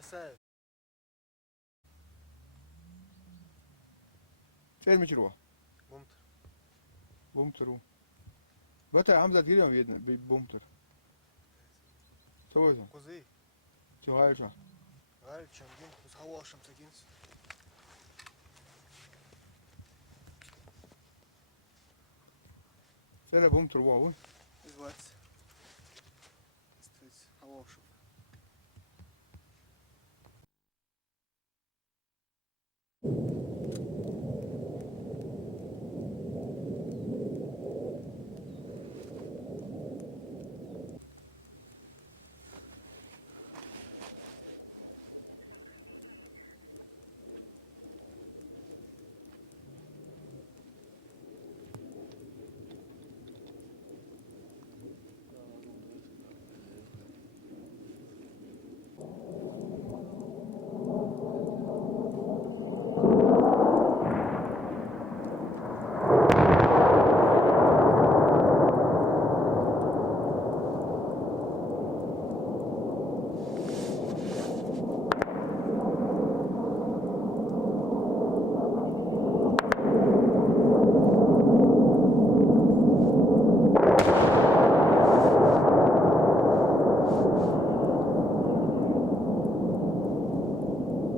Passav. Tev viņš ro. Bumtur. Bet tā Hamza gribam vietne bija bumtur. Soğuyorsun. Kuzey. Çok hayır şu an. Hayır çamgın. Biz hava akşam çekiniz. Sen de bumtur bu abi. Biz var. Biz hava akşam.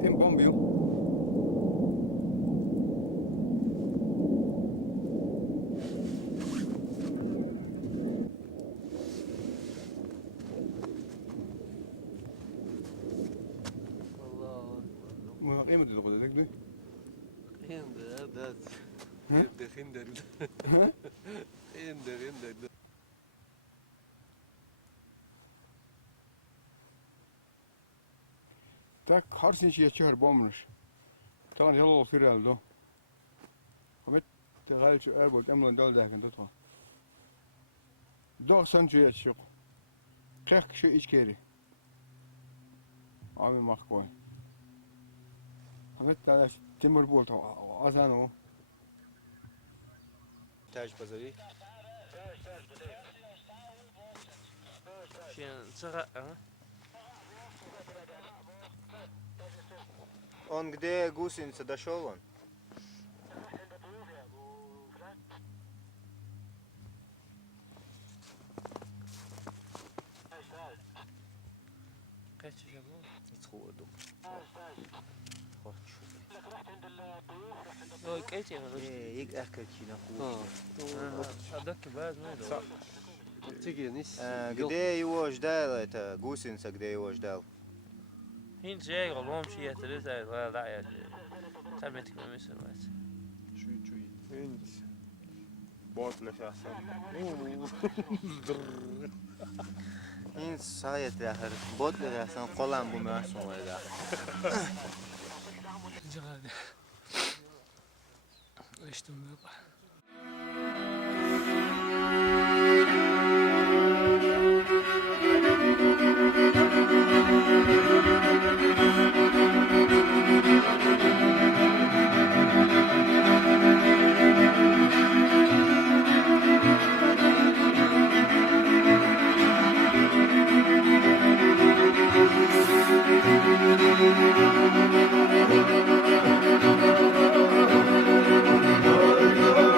Im bombio. ما قيمة الغدة دي؟ ها؟ ها؟ Tak harsin şey çıkar bommuş. Takan yolu süreldi. Hamet tegal şu erbot emlon dal daken tutma. 90 şey çık. 40 kişi iç kere. Abi mak koy. Hamet daha timur bol ta azan o. تاج بازاری چقدر Он где гусеница дошел он? kaçacağım oğlum? Сходу. Yok kaçayım onu. يك أكل كنا. Adak بعد ما له. صح تيجي نيس Где его ждал это гусеница, где его ждал? Hiç şey olmam şey yatırırsa valla da ya. Tabii mi mesela? شوي انت. بوطنا في احسن. این سایت آخر بود اصلا قلم بو مسون ولا. Cihade. İşte bu. Oh,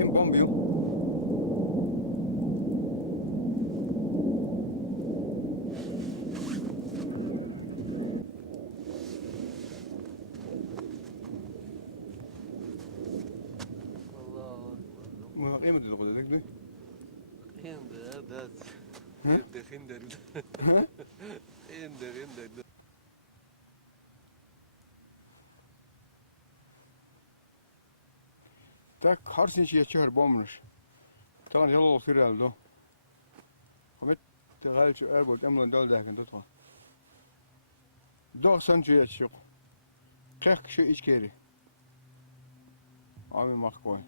Im bombiyo. Mı kıymet dedi kodu değil mi? Hı? Hı? Tak harsin şiye çağır bommuş. Takan yol süreldi. Komet te galçı erbol emlon daldaken tutma. 90 şiye çık. 40 kişi içkeri. Abi mak koy.